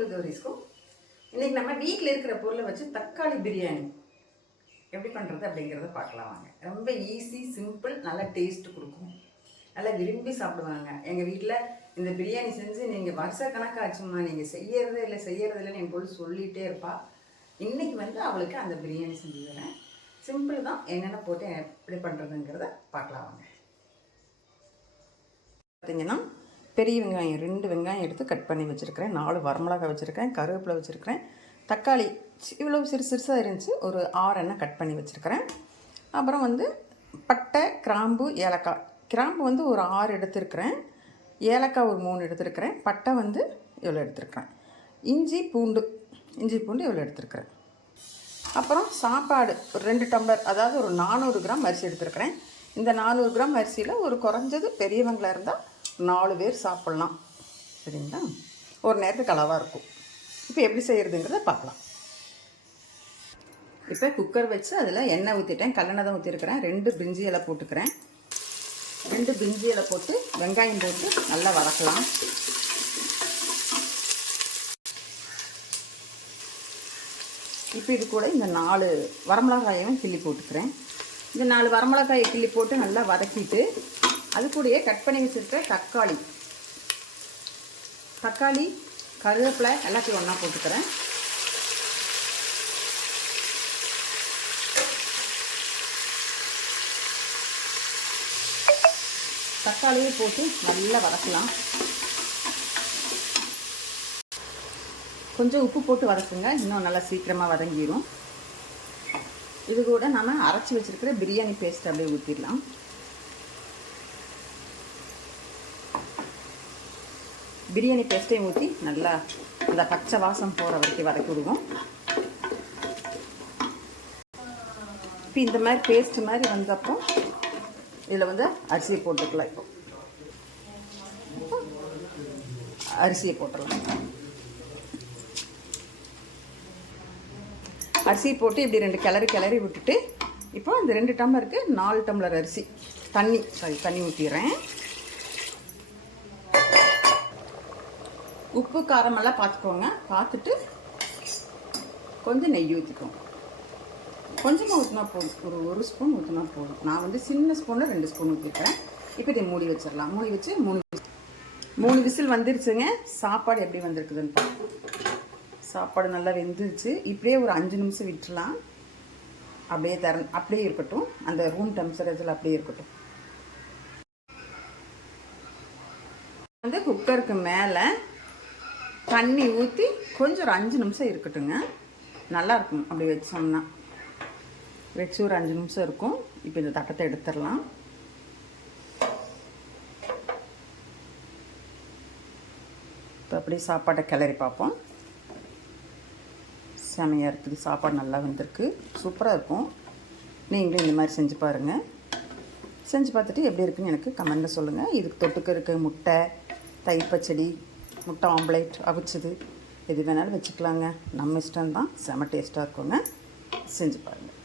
To தோரிஸ்கோ. இன்றைக்கி நம்ம வீட்டில் இருக்கிற பொருளை வச்சு தக்காளி பிரியாணி எப்படி பண்ணுறது அப்படிங்கிறத பார்க்கலாம் வாங்க. ரொம்ப ஈஸி, சிம்பிள், நல்லா டேஸ்ட்டு கொடுக்கும், நல்லா விரும்பி சாப்பிடுவாங்க. எங்கள் வீட்டில் இந்த பிரியாணி செஞ்சு நீங்கள் வருஷக்கணக்காச்சும்மா, நீங்கள் செய்யறதே இல்லைன்னு என் பொருள் சொல்லிகிட்டே இருப்பாள். இன்றைக்கி வந்து அவளுக்கு அந்த பிரியாணி செஞ்சு தரேன். சிம்பிள் தான், என்னென்ன போட்டு எப்படி பண்ணுறதுங்கிறத பார்க்கலாம் வாங்க. பார்த்தீங்கன்னா பெரிய வெங்காயம் 2 வெங்காயம் எடுத்து கட் பண்ணி வச்சுருக்கிறேன், 4 வரமிளகாய் வச்சுருக்கேன், கருவேப்பிலை வச்சுருக்கிறேன், தக்காளி இவ்வளோ சிறுசாக இருந்துச்சு ஒரு 6 எண்ணெய் கட் பண்ணி வச்சுருக்கிறேன். அப்புறம் வந்து பட்டை, கிராம்பு, ஏலக்காய். கிராம்பு வந்து ஒரு 6 எடுத்துருக்கிறேன், ஏலக்காய் ஒரு 3 எடுத்துருக்கிறேன், பட்டை வந்து இவ்வளோ எடுத்துருக்கிறேன், இஞ்சி பூண்டு இவ்வளோ எடுத்துருக்கிறேன். அப்புறம் சாப்பாடு ஒரு 2 டம்ளர், அதாவது ஒரு 400 கிராம் அரிசி எடுத்துருக்கிறேன். இந்த 400 கிராம் அரிசியில் ஒரு குறைஞ்சது பெரியவங்களாக இருந்தால் 4 பேர் சாப்பிட்லாம், சரிங்களா? ஒரு நேரத்துக்கு அளவாக இருக்கும். இப்போ எப்படி செய்கிறதுங்கிறத பார்க்கலாம். இப்போ குக்கர் வச்சு அதில் எண்ணெய் ஊற்றிட்டேன், கல்லெண்ணெய் தான் ஊற்றிருக்கிறேன். 2 பிரிஞ்சி இலை போட்டுக்கிறேன். 2 பிரிஞ்சி இலை போட்டு வெங்காயம் போட்டு நல்லா வதக்கலாம். இப்போ இது கூட இந்த 4 வரமிளகாயும் கிள்ளி போட்டுக்கிறேன். இந்த 4 வரமிளகாயை கிள்ளி போட்டு நல்லா வதக்கிட்டு அது கூடயே கட் பண்ணி வச்சுருக்க தக்காளி, கருவேப்பிலை எல்லாத்தையும் ஒன்றா போட்டுக்கிறேன். தக்காளியை போட்டு நல்லா வதக்கலாம். கொஞ்சம் உப்பு போட்டு வதக்குங்க, இன்னும் நல்லா சீக்கிரமாக வதங்கிடும். இது கூட நம்ம அரைச்சி வச்சுருக்கிற பிரியாணி பேஸ்ட் அப்படியே ஊற்றிடலாம். பிரியாணி பேஸ்ட்டையும் ஊற்றி நல்லா அந்த பச்சை வாசம் போகிற வரைக்கும் வதக்கி விடுவோம். இப்போ இந்த மாதிரி பேஸ்ட் மாதிரி வந்தப்போ இதில் வந்து அரிசியை போட்டுக்கலாம். இப்போ அரிசியை போட்டுடலாம். அரிசி போட்டு இப்படி 2 கிளறி விட்டுட்டு இப்போ இந்த 2 டம்ளருக்கு 4 டம்ளர் அரிசி தண்ணி ஊற்றிடுறேன். உப்பு காரமெல்லாம் பார்த்துக்கோங்க, பார்த்துட்டு கொஞ்சம் நெய் ஊற்றிக்கோங்க. கொஞ்சமாக ஊற்றினா போதும், ஒரு ஸ்பூன் ஊற்றினா போதும். நான் வந்து சின்ன ஸ்பூனில் 2 ஸ்பூன் ஊற்றிக்கிறேன். இப்போ இதை மூடி வச்சிடலாம். மூடி வச்சு 3 விசில் வந்துருச்சுங்க. சாப்பாடு எப்படி வந்திருக்குதுன்னு பார்ப்போம். சாப்பாடு நல்லா வெந்துருச்சு. இப்படியே ஒரு 5 நிமிஷம் விட்டுலாம். அப்படியே இருக்கட்டும், அந்த ரூம் டெம்பரேச்சரில் அப்படியே இருக்கட்டும். வந்து குக்கருக்கு மேலே தண்ணி ஊற்றி கொஞ்சம் ஒரு 5 நிமிஷம் இருக்கட்டுங்க. நல்லாயிருக்கும் அப்படி வச்சோம்னா. வச்சு ஒரு 5 நிமிஷம் இருக்கும். இப்போ இந்த தட்டத்தை எடுத்துடலாம். இப்போ அப்படியே சாப்பாட்டை கிளறி பார்ப்போம். செமையாக இருக்குது, சாப்பாடு நல்லா வந்திருக்கு, சூப்பராக இருக்கும். நீங்களும் இந்த மாதிரி செஞ்சு பாருங்கள். செஞ்சு பார்த்துட்டு எப்படி இருக்குன்னு எனக்கு கமெண்ட்டில் சொல்லுங்கள். இதுக்கு தொட்டுக்க இருக்க முட்டை, தயிர் பச்சடி, முட்டை ஆம்லேட், அவிச்சது எது வேணாலும் வச்சுக்கலாங்க. நம்ம இஷ்டம்தான், செம டேஸ்ட்டாக இருக்குங்க. செஞ்சு பாருங்கள்.